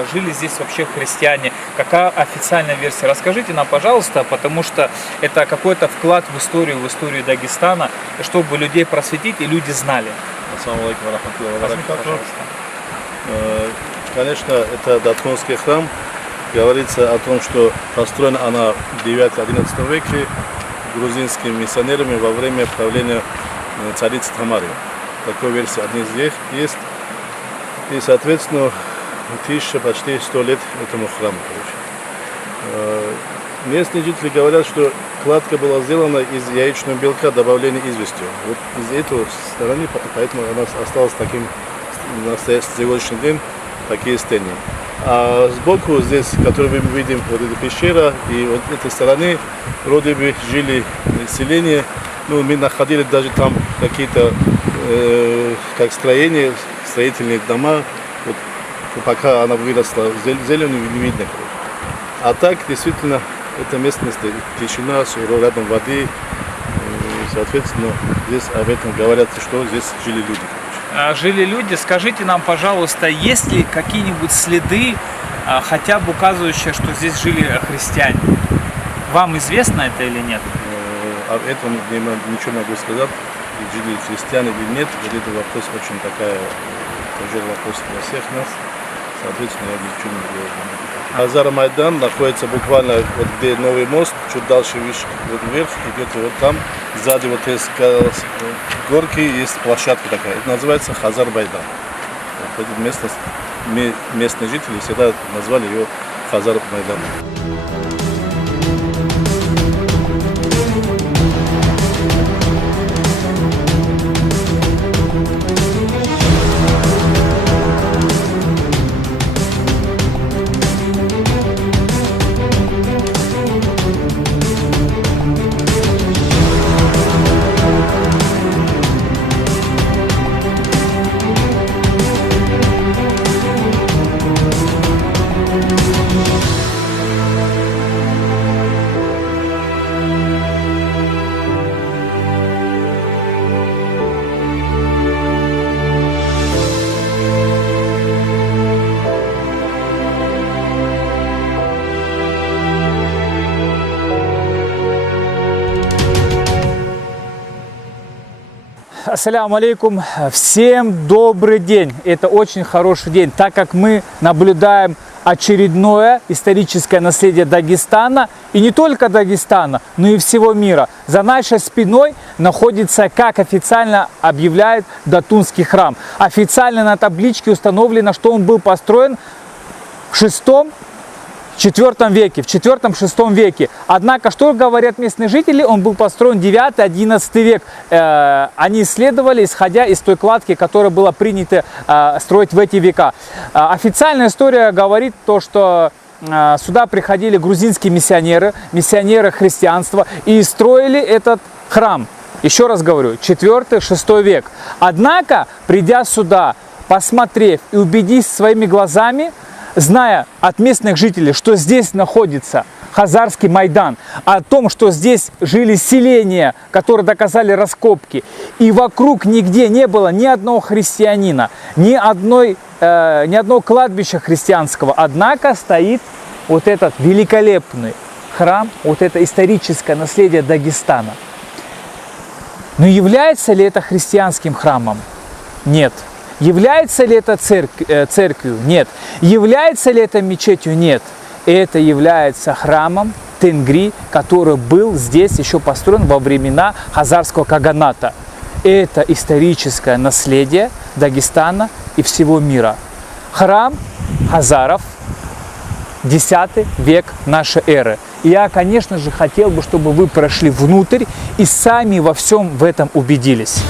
когда жили здесь вообще христиане? Какая официальная версия? Расскажите нам, пожалуйста, потому что это какой-то вклад в историю Дагестана, чтобы людей просветить и люди знали. Ассаламу алейкум ва рахматуллахи ва Возьмите, баракатуху. пожалуйста. Конечно, это Датхонский храм. Говорится о том, что построен она в 9-11 веке грузинскими миссионерами во время правления царицы Тамары. Такой версия одна из них есть. И, соответственно, почти 100 лет этому храму. Местные жители говорят, что кладка была сделана из яичного белка, добавления известью. Вот из этой стороны, поэтому она осталась таким на сегодняшний день, такие стены. А сбоку здесь, который мы видим, вот эта пещера, и вот этой стороны вроде бы жили население. Ну, мы находили даже там какие-то как строения, строительные дома. Вот, пока она выросла, зеленую не видно. А так, действительно, это местность, тишина, рядом воды. И, соответственно, здесь об этом говорят, что здесь жили люди. Жили люди. Скажите нам, пожалуйста, есть ли какие-нибудь следы, хотя бы указывающие, что здесь жили христиане? Вам известно это или нет? Об этом ничего не могу сказать. Жили христиане или нет. Это вопрос очень тяжелый вопрос для всех нас. Соответственно, я ничего не говорю. Хазар Майдан находится буквально вот где новый мост, чуть дальше вот вверх, идет вот там, сзади вот есть горки, есть площадка такая. Это называется Хазар Майдан. Вот эта местность, местные жители всегда назвали ее Хазар Майдан. Ассаляму алейкум. Всем добрый день. Это очень хороший день, так как мы наблюдаем очередное историческое наследие Дагестана. И не только Дагестана, но и всего мира. За нашей спиной находится, как официально объявляет, Датунский храм. Официально на табличке установлено, что он был построен в IV веке, в IV-VI веке. Однако, что говорят местные жители, он был построен 9-11 век. Они исследовали, исходя из той кладки, которая была принята строить в эти века. Официальная история говорит то, что сюда приходили грузинские миссионеры христианства и строили этот храм. Еще раз говорю, IV-VI век. Однако, придя сюда, посмотрев и убедившись своими глазами, зная от местных жителей, что здесь находится Хазарский Майдан, о том, что здесь жили селения, которые доказали раскопки, и вокруг нигде не было ни одного христианина, ни одного кладбища христианского, однако стоит вот этот великолепный храм, вот это историческое наследие Дагестана. Но является ли это христианским храмом? Нет. Является ли это церковью? Нет. Является ли это мечетью? Нет. Это является храмом Тенгри, который был здесь еще построен во времена Хазарского каганата. Это историческое наследие Дагестана и всего мира. Храм хазаров, 10 век нашей эры. И я, конечно же, хотел бы, чтобы вы прошли внутрь и сами во всем в этом убедились.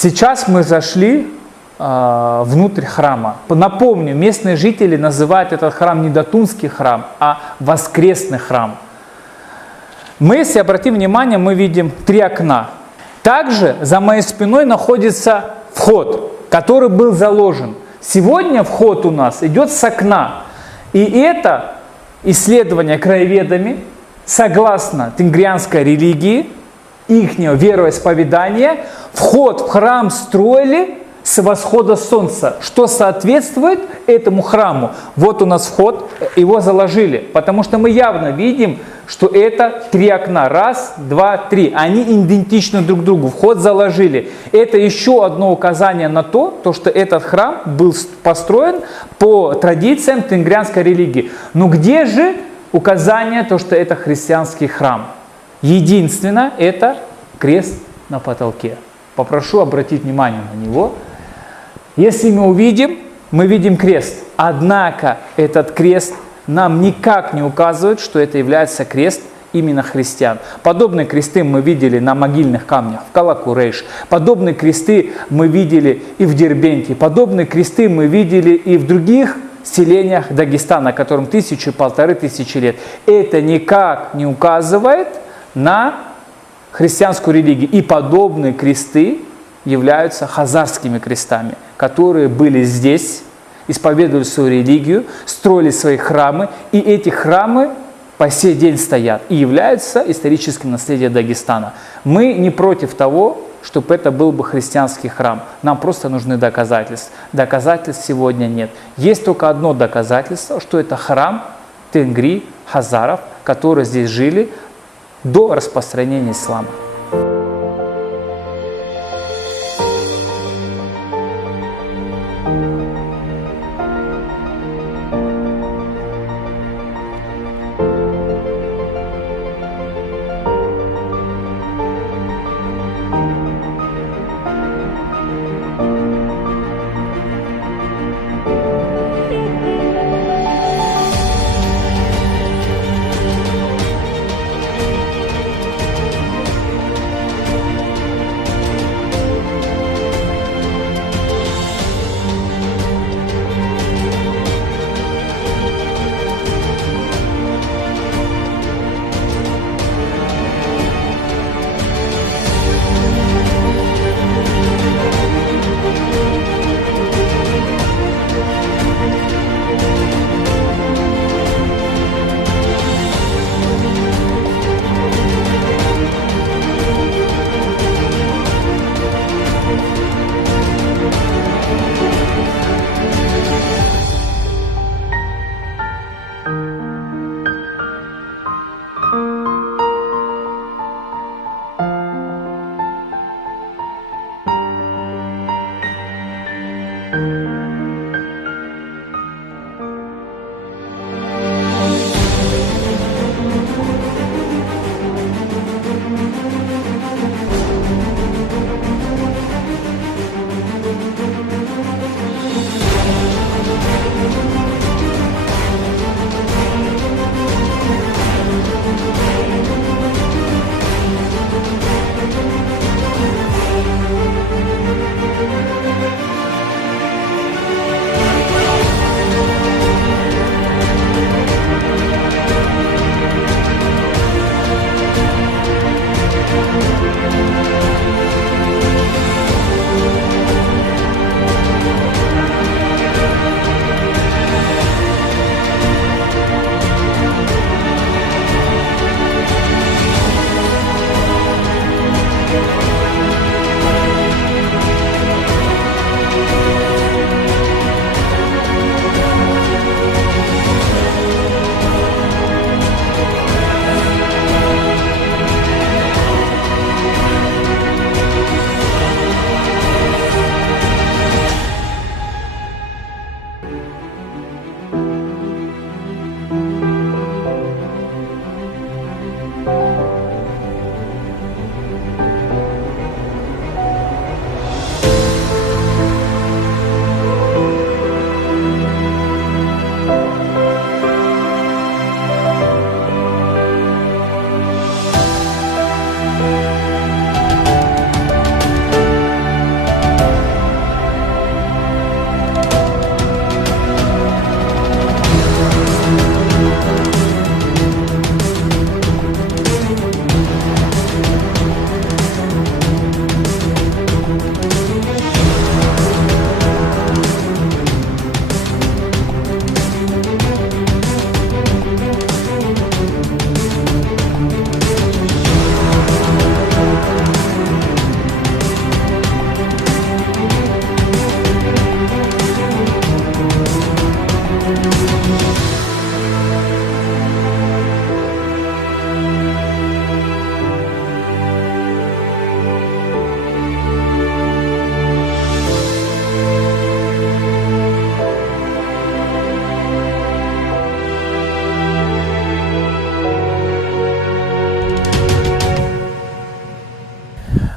Сейчас мы зашли внутрь храма. Напомню, местные жители называют этот храм не Датунский храм, а воскресный храм. Мы, если обратим внимание, мы видим 3 окна. Также за моей спиной находится вход, который был заложен. Сегодня вход у нас идет с окна. И это исследование краеведами, согласно тенгрианской религии, их вероисповедания, вход в храм строили с восхода солнца, что соответствует этому храму. Вот у нас вход, его заложили, потому что мы явно видим, что это 3 окна. 1, 2, 3. Они идентичны друг другу. Вход заложили. Это еще одно указание на то, что этот храм был построен по традициям тенгрианской религии. Но где же указание, что это христианский храм? Единственное, это крест на потолке. Попрошу обратить внимание на него. Если мы видим крест. Однако этот крест нам никак не указывает, что это является крест именно христиан. Подобные кресты мы видели на могильных камнях в Кала-Курейш. Подобные кресты мы видели и в Дербенте. Подобные кресты мы видели и в других селениях Дагестана, которым 1000–1500 лет. Это никак не указывает на христианскую религию. И подобные кресты являются хазарскими крестами, которые были здесь, исповедовали свою религию, строили свои храмы, и эти храмы по сей день стоят и являются историческим наследием Дагестана. Мы не против того, чтобы это был бы христианский храм. Нам просто нужны доказательства. Доказательств сегодня нет. Есть только одно доказательство, что это храм тенгри, хазаров, которые здесь жили до распространения ислама.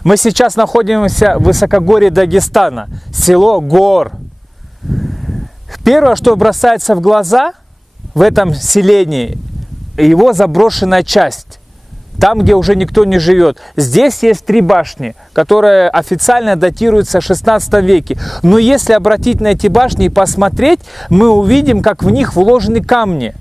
Мы сейчас находимся в высокогорье Дагестана, село Гор. Первое, что бросается в глаза в этом селении, его заброшенная часть. Там, где уже никто не живет. Здесь есть 3 башни, которые официально датируются в 16 веке. Но если обратить на эти башни и посмотреть, мы увидим, как в них вложены камни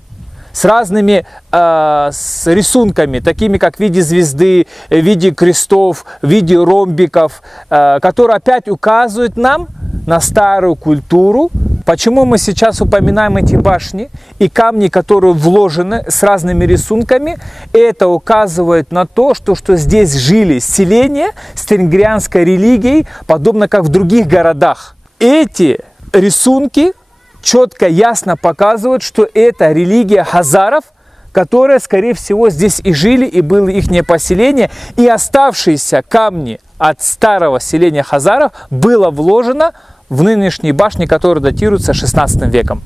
с разными с рисунками, такими как в виде звезды, в виде крестов, в виде ромбиков, которые опять указывают нам на старую культуру. Почему мы сейчас упоминаем эти башни и камни, которые вложены с разными рисунками? Это указывает на то, что здесь жили селения с тенгрианской религией, подобно как в других городах. Эти рисунки четко, ясно показывают, что это религия хазаров, которые, скорее всего, здесь и жили, и было их поселение, и оставшиеся камни от старого селения хазаров было вложено в нынешние башни, которые датируются 16 веком.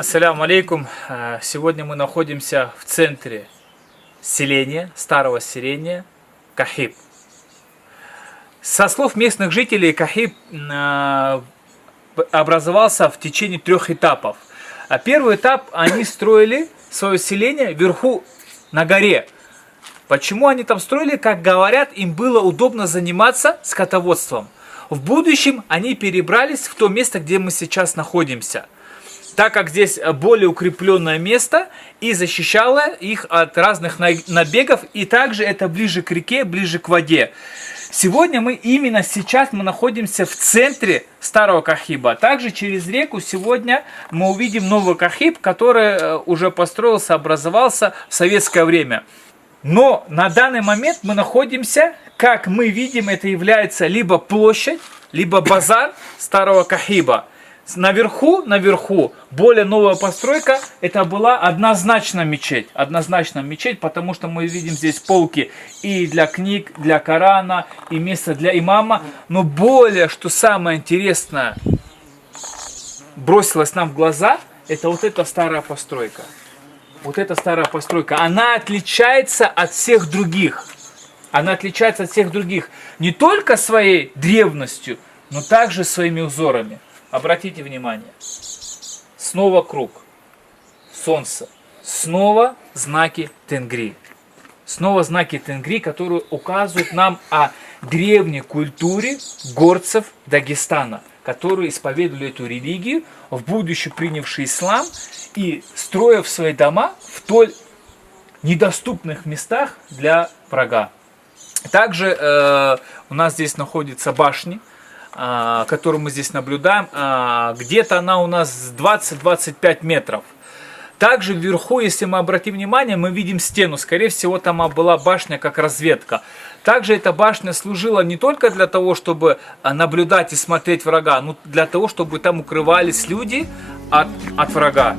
Ассаляму алейкум. Сегодня мы находимся в центре селения, старого селения Кахиб. Со слов местных жителей, Кахиб образовался в течение 3 этапов. Первый этап, они строили свое селение вверху на горе. Почему они там строили? Как говорят, им было удобно заниматься скотоводством. В будущем они перебрались в то место, где мы сейчас находимся, так как здесь более укрепленное место и защищало их от разных набегов, и также это ближе к реке, ближе к воде. Сегодня именно сейчас мы находимся в центре старого Кахиба. Также через реку сегодня мы увидим новый Кахиб, который уже построился, образовался в советское время. Но на данный момент мы находимся, как мы видим, это является либо площадь, либо базар старого Кахиба. Наверху, более новая постройка, это была однозначно мечеть, потому что мы видим здесь полки и для книг, для Корана, и место для имама. Но более, что самое интересное, бросилось нам в глаза, это вот эта старая постройка. Вот эта старая постройка, она отличается от всех других. Не только своей древностью, но также своими узорами. Обратите внимание. Снова круг. Солнце. Снова знаки Тенгри. Снова знаки Тенгри, которые указывают нам о древней культуре горцев Дагестана, которые исповедовали эту религию, в будущем принявшие ислам и строя свои дома в столь недоступных местах для врага. Также у нас здесь находятся башни, которую мы здесь наблюдаем. Где-то она у нас 20-25 метров. Также вверху, если мы обратим внимание, мы видим стену. Скорее всего, там была башня как разведка. Также эта башня служила не только для того, чтобы наблюдать и смотреть врага, но для того, чтобы там укрывались люди от врага.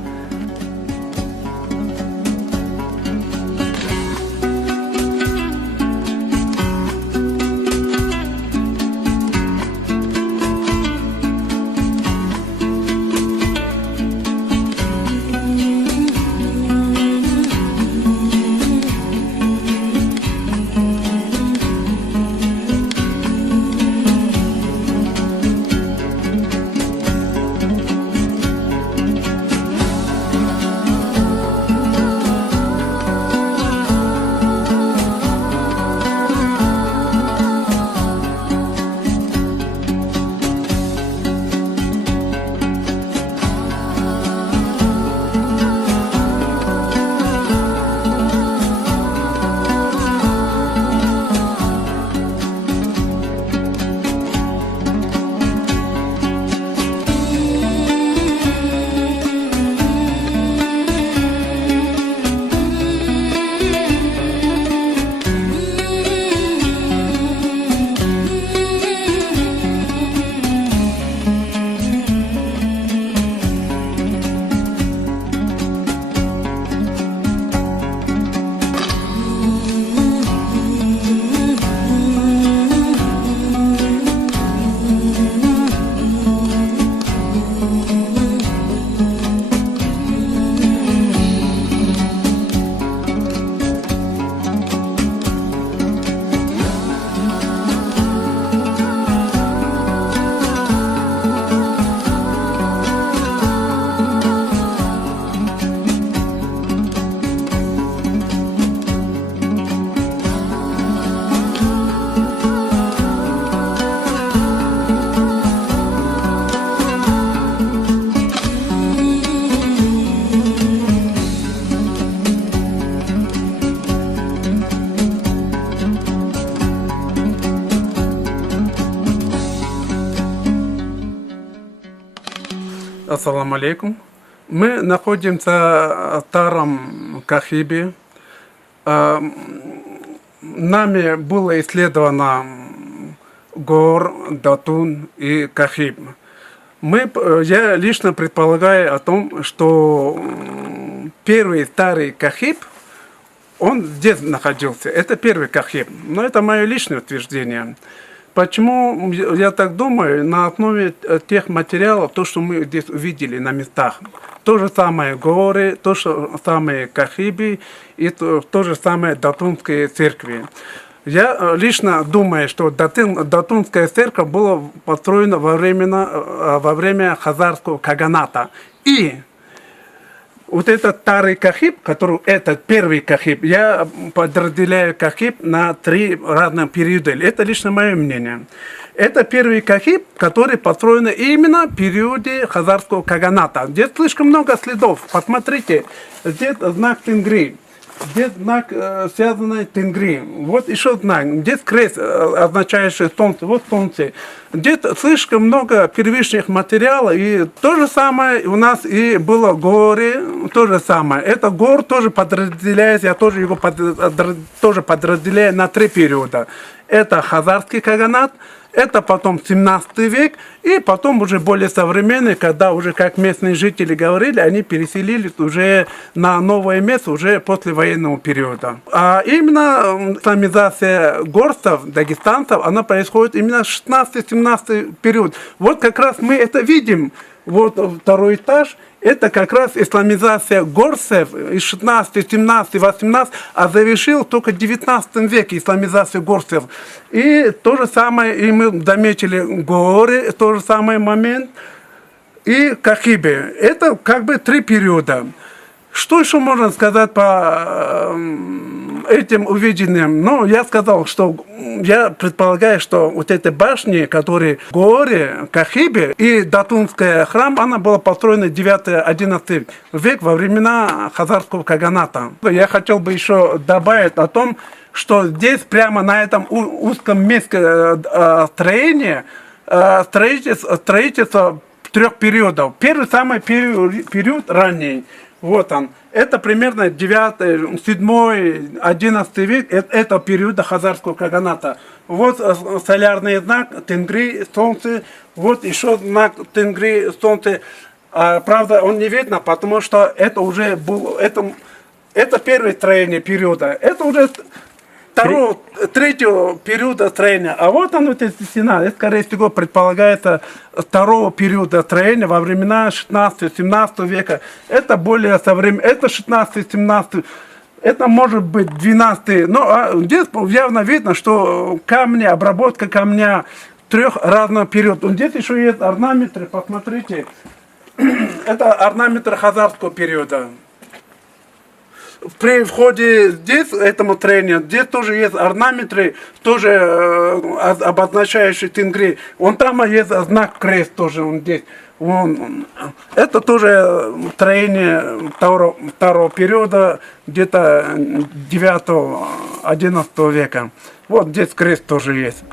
Ассаламу алейкум. Мы находимся в старом Кахибе. Нами было исследовано гор, Датун и Кахиб. Я лично предполагаю о том, что первый старый Кахиб, он здесь находился. Это первый Кахиб. Но это мое личное утверждение. Почему я так думаю? На основе тех материалов, то, что мы здесь увидели на местах. то же самое горы, то же самое Кахиби и то же самое Датунские церкви. Я лично думаю, что Датунская церковь была построена во время Хазарского каганата. И вот этот старый Кахиб, который этот первый Кахиб, я подразделяю Кахиб на 3 разных периода. Это лично мое мнение. Это первый Кахиб, который построен именно в периоде Хазарского каганата. Здесь слишком много следов. Посмотрите, здесь знак Тенгри. Здесь знак, связанный с Тенгри. Вот еще знак. Здесь крест, означающий солнце. Вот солнце. Здесь слишком много первичных материалов. И то же самое у нас и было горы. То же самое. Это гор тоже подразделяется. Я тоже его тоже подразделяю на 3 периода. Это Хазарский каганат. Это потом 17 век, и потом уже более современный, когда уже, как местные жители говорили, они переселились уже на новое место уже после военного периода. А именно исламизация горцев, дагестанцев, она происходит именно в 16-17 период. Вот как раз мы это видим. Вот 2 этаж, это как раз исламизация горцев из 16, 17, 18, а завершил только в 19 веке исламизацию горцев. И то же самое, и мы заметили горы, тот же самый момент, и Кахибе. Это как бы 3 периода. Что еще можно сказать по этим увиденным? Ну, я сказал, что я предполагаю, что вот эти башни, которые в горе, Кахибе и Датунская храм, она была построена 9-11 век во времена Хазарского каганата. Я хотел бы еще добавить о том, что здесь прямо на этом узком месте строения строительство 3 периодов. Первый самый период ранний. Вот он. Это примерно 9, 7, 11 век. Это период Хазарского каганата. Вот солярный знак Тенгри, солнце. Вот еще знак Тенгри, солнце. Правда, он не видно, потому что это уже было... Это первое строение периода. Это уже третьего периода строения. А вот он, вот эта стена, это, скорее всего, предполагается 2 периода строения во времена 16-17 века. Это более современно, это 16-17, это может быть 12. Но здесь явно видно, что камни, обработка камня 3 разных периодов. Здесь еще есть орнаменты, посмотрите. Это орнаменты Хазарского периода. При входе здесь, этому строению, здесь тоже есть орнаменты, тоже обозначающие Тенгри. Вон там есть знак крест тоже, он здесь. Это тоже строение 2 периода, где-то 9-11 века. Вот здесь крест тоже есть.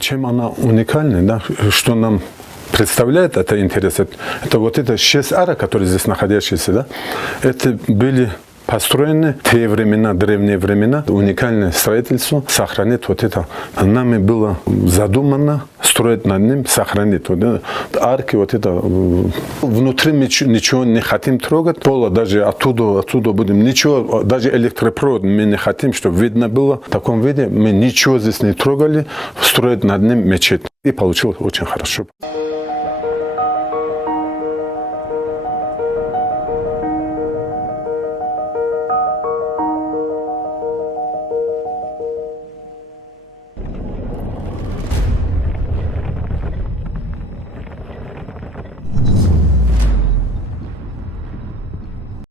чем она уникальна, да, что нам представляет это интерес, это вот это 6 арок, которые здесь находящиеся, да, это были построены в те времена, древние времена, уникальное строительство, сохранить вот это. Нами было задумано строить над ним, сохранить вот это. Арки, вот это. Внутри мы ничего не хотим трогать, пола даже оттуда будем, ничего, даже электропровод мы не хотим, чтобы видно было. В таком виде мы ничего здесь не трогали, строить над ним мечеть. И получилось очень хорошо.